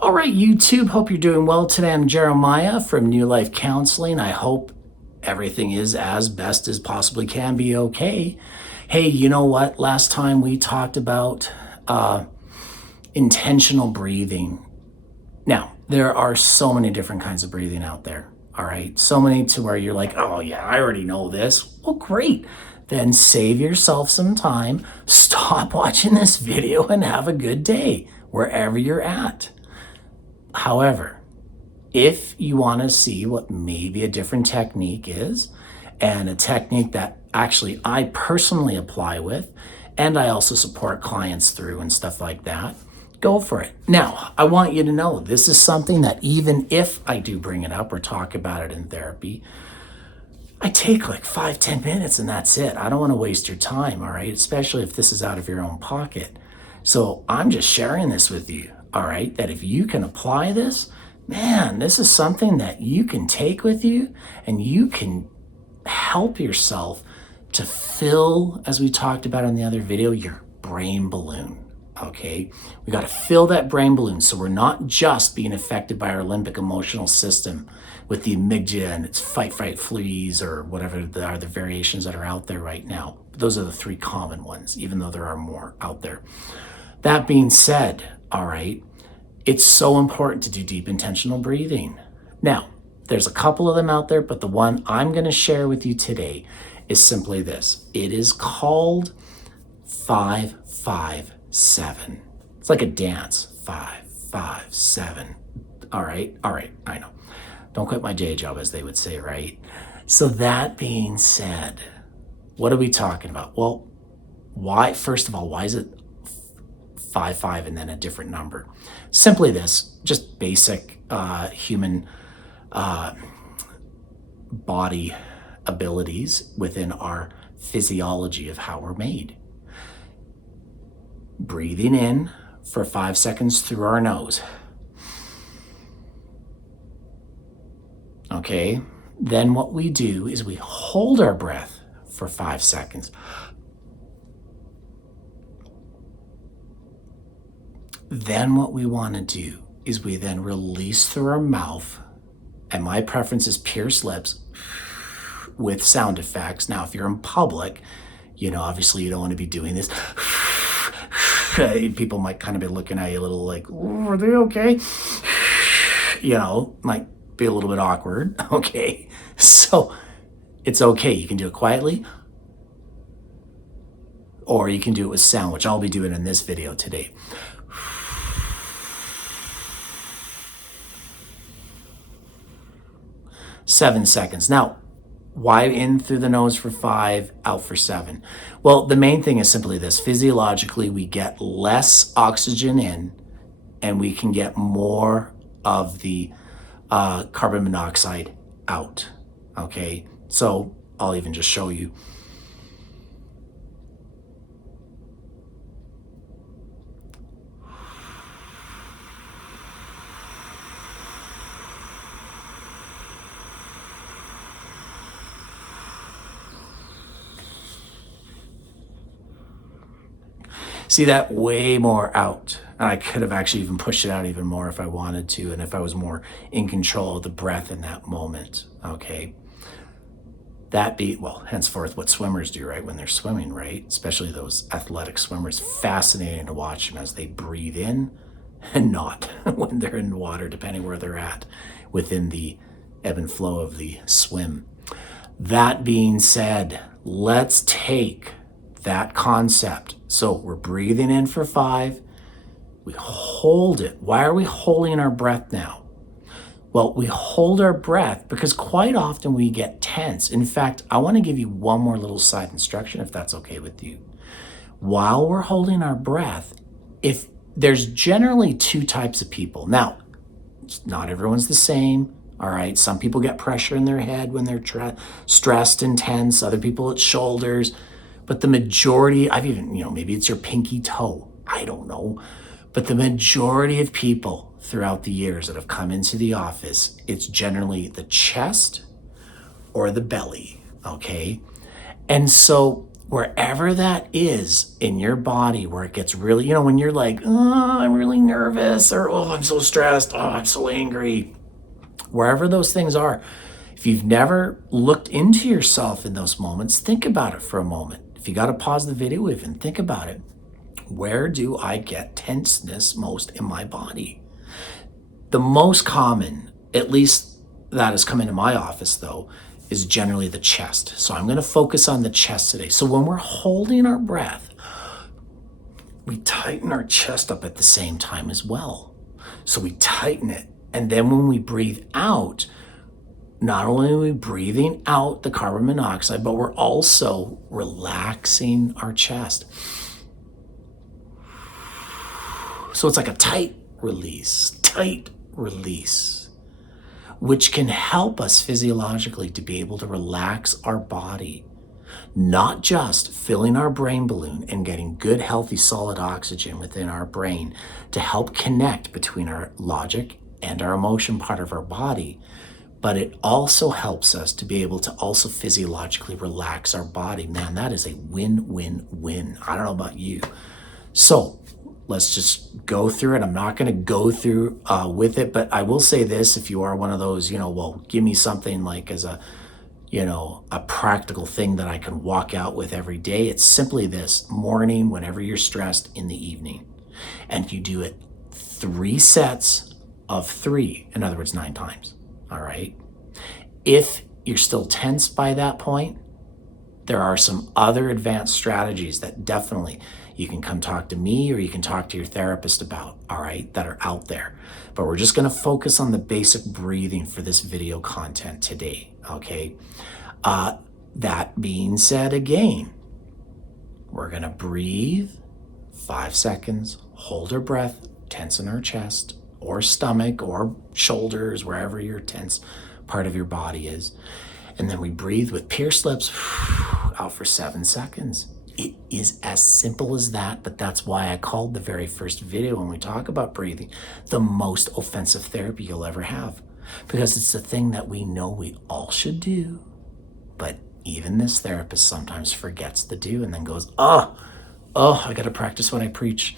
All right, YouTube, hope you're doing well today. I'm Jeremiah from New Life Counselling. I hope everything is as best as possibly can be okay. Hey, you know what? Last time we talked about intentional breathing. Now, there are so many different kinds of breathing out there, all right? So many to where you're like, oh yeah, I already know this. Well, great. Then save yourself some time, stop watching this video and have a good day wherever you're at. However, if you want to see what maybe a different technique is, and a technique that actually I personally apply with, and I also support clients through and stuff like that, go for it. Now, I want you to know this is something that even if I do bring it up or talk about it in therapy, I take like 5-10 minutes and that's it. I don't want to waste your time, all right? Especially if this is out of your own pocket. So I'm just sharing this with you, all right? That if you can apply this, man, this is something that you can take with you and you can help yourself to fill, as we talked about in the other video, your brain balloon. Okay, we got to fill that brain balloon so we're not just being affected by our limbic emotional system with the amygdala and its fight, freeze, or whatever are the variations that are out there right now. Those are the three common ones, even though there are more out there. That being said, all right, it's so important to do deep intentional breathing. Now, there's a couple of them out there, but the one I'm going to share with you today is simply this. It is called 5-5-7. It's like a dance. 5-5-7. All right, I know. Don't quit my day job, as they would say, right? So that being said, what are we talking about? Well, why, first of all, why is it 5-5 and then a different number? Simply this, just basic human body abilities within our physiology of how we're made. Breathing in for 5 seconds through our nose. Okay, then what we do is we hold our breath for 5 seconds. Then what we want to do is we then release through our mouth, and my preference is pierced lips with sound effects. Now, if you're in public, you know, obviously you don't want to be doing this. People might kind of be looking at you a little like, oh, are they okay? You know, might be a little bit awkward. Okay, so it's okay. You can do it quietly, or you can do it with sound, which I'll be doing in this video today. Seven seconds. Now, why in through the nose for 5, out for 7? Well, the main thing is simply this. Physiologically, we get less oxygen in and we can get more of the carbon monoxide out. Okay, so I'll even just show you. See that? Way more out. And I could have actually even pushed it out even more if I wanted to, and if I was more in control of the breath in that moment, okay? That be, well, henceforth what swimmers do, right, when they're swimming, right? Especially those athletic swimmers. Fascinating to watch them as they breathe in and not when they're in water, depending where they're at within the ebb and flow of the swim. That being said, let's take that concept. So we're breathing in for 5. We hold it. Why are we holding our breath now? Well, we hold our breath because quite often we get tense. In fact, I want to give you one more little side instruction, if that's okay with you. While we're holding our breath, if there's generally 2 types of people. Now, not everyone's the same. All right, some people get pressure in their head when they're stressed and tense. Other people, it's shoulders. But the majority, I've even, you know, maybe it's your pinky toe. I don't know. But the majority of people throughout the years that have come into the office, it's generally the chest or the belly, okay? And so Wherever that is in your body where it gets really, when you're like, oh, I'm really nervous, or oh, I'm so stressed, oh, I'm so angry, wherever those things are, if you've never looked into yourself in those moments, think about it for a moment. If you got to pause the video even, think about it. Where do I get tenseness most in my body? The most common, at least that has come into my office though, is generally the chest. So I'm going to focus on the chest today. So when we're holding our breath, we tighten our chest up at the same time as well. So we tighten it. And then when we breathe out, not only are we breathing out the carbon monoxide, but we're also relaxing our chest. So it's like a tight release, which can help us physiologically to be able to relax our body, not just filling our brain balloon and getting good, healthy, solid oxygen within our brain to help connect between our logic and our emotion part of our body, but it also helps us to be able to also physiologically relax our body. Man, that is a win-win-win. I don't know about you. So let's just go through it. I'm not going to go through with it, but I will say this: if you are one of those, well, give me something like as a practical thing that I can walk out with every day. It's simply this: morning, whenever you're stressed, in the evening. And you do it 3 sets of 3, in other words, 9 times. All right. If you're still tense by that point, there are some other advanced strategies that definitely you can come talk to me or you can talk to your therapist about, all right, that are out there. But we're just going to focus on the basic breathing for this video content today, okay? That being said, again, we're going to breathe 5 seconds, hold our breath, tense in our chest or stomach or shoulders, wherever your tense part of your body is. And then we breathe with pierced lips out for 7 seconds. It is as simple as that, but that's why I called the very first video when we talk about breathing the most offensive therapy you'll ever have, because it's the thing that we know we all should do, but even this therapist sometimes forgets to do and then goes, I got to practice what I preach.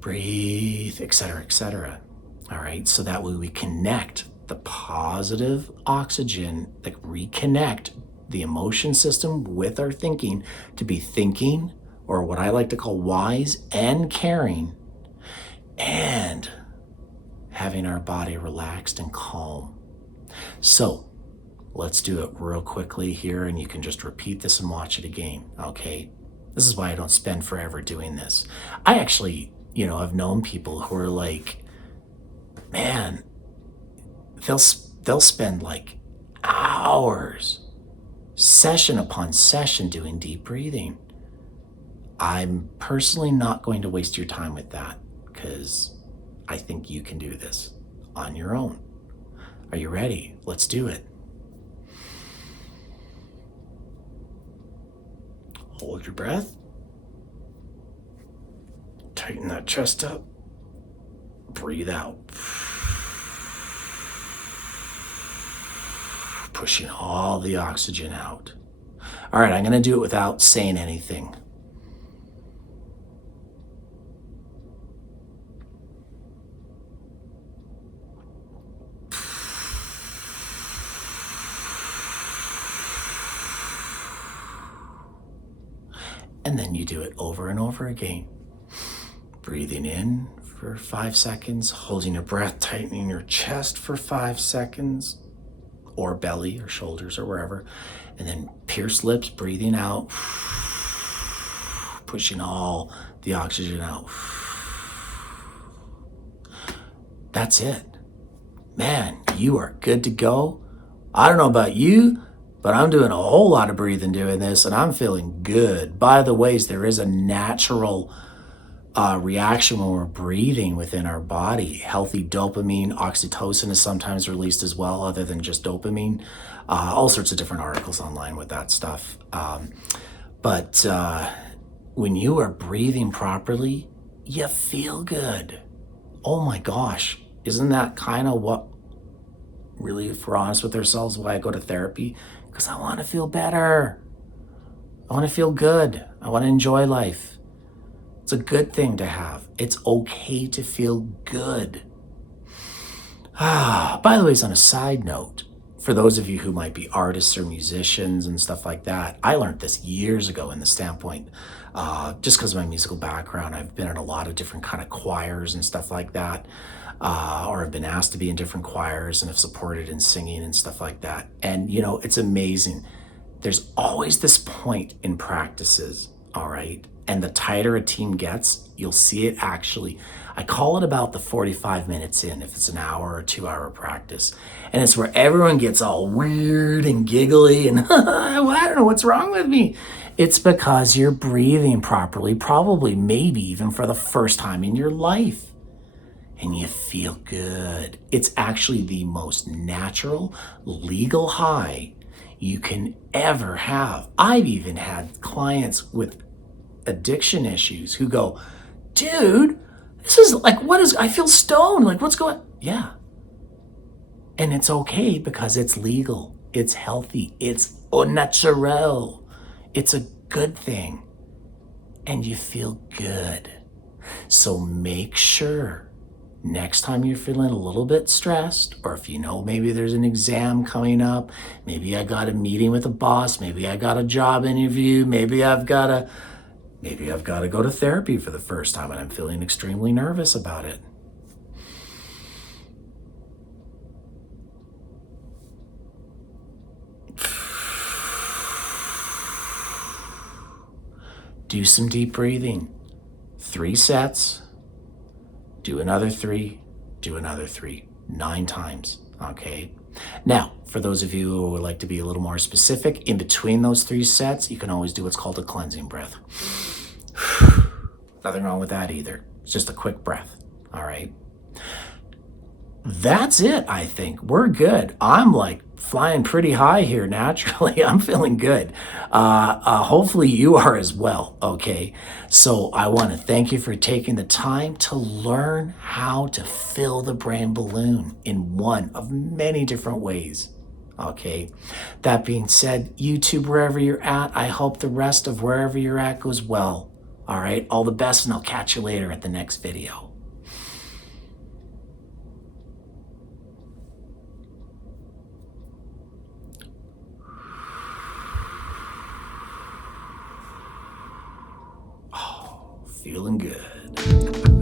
Breathe, etc., etc. All right, so that way we connect the positive oxygen, that reconnect the emotion system with our thinking to be thinking, or what I like to call wise and caring, and having our body relaxed and calm. So let's do it real quickly here, and you can just repeat this and watch it again, okay? This is why I don't spend forever doing this. I actually, I've known people who are like, man, they'll spend like hours, session upon session, doing deep breathing. I'm personally not going to waste your time with that, because I think you can do this on your own. Are you ready? Let's do it. Hold your breath. Tighten that chest up. Breathe out. Pushing all the oxygen out. All right, I'm going to do it without saying anything. And then you do it over and over again. Breathing in for 5 seconds, holding your breath, tightening your chest for 5 seconds, or belly or shoulders or wherever, and then pierced lips, breathing out, pushing all the oxygen out. That's it. Man, you are good to go. I don't know about you, but I'm doing a whole lot of breathing doing this, and I'm feeling good. By the ways, there is a natural reaction when we're breathing within our body. Healthy dopamine, oxytocin is sometimes released as well, other than just dopamine. All sorts of different articles online with that stuff. But when you are breathing properly, you feel good. Oh my gosh, isn't that kind of what, really, if we're honest with ourselves, why I go to therapy? Because I want to feel better. I want to feel good. I want to enjoy life. It's a good thing to have. It's okay to feel good. By the way, on a side note, for those of you who might be artists or musicians and stuff like that, I learned this years ago in the standpoint, just because of my musical background. I've been in a lot of different kind of choirs and stuff like that, or I've been asked to be in different choirs and have supported in singing and stuff like that. And, it's amazing. There's always this point in practices, all right? And the tighter a team gets, you'll see it actually. I call it about the 45 minutes in, if it's an hour or 2 hour practice. And it's where everyone gets all weird and giggly and I don't know what's wrong with me. It's because you're breathing properly, probably maybe even for the first time in your life. And you feel good. It's actually the most natural, legal high you can ever have. I've even had clients with addiction issues who go, dude, this is like, I feel stoned. Like, what's going on? Yeah. And it's okay because it's legal. It's healthy. It's au naturel. It's a good thing. And you feel good. So make sure next time you're feeling a little bit stressed, or if maybe there's an exam coming up, maybe I got a meeting with a boss, maybe I got a job interview, maybe I've got to go to therapy for the first time and I'm feeling extremely nervous about it. Do some deep breathing. 3 sets. Do another 3. Do another 3. 9 times. Okay. Now, for those of you who would like to be a little more specific, in between those 3 sets, you can always do what's called a cleansing breath. Nothing wrong with that either. It's just a quick breath. All right. That's it, I think. We're good. I'm like flying pretty high here naturally. I'm feeling good. Hopefully you are as well, okay? So I want to thank you for taking the time to learn how to fill the brain balloon in one of many different ways, okay? That being said, YouTube, wherever you're at, I hope the rest of wherever you're at goes well, all right? All the best, and I'll catch you later at the next video. Feeling good.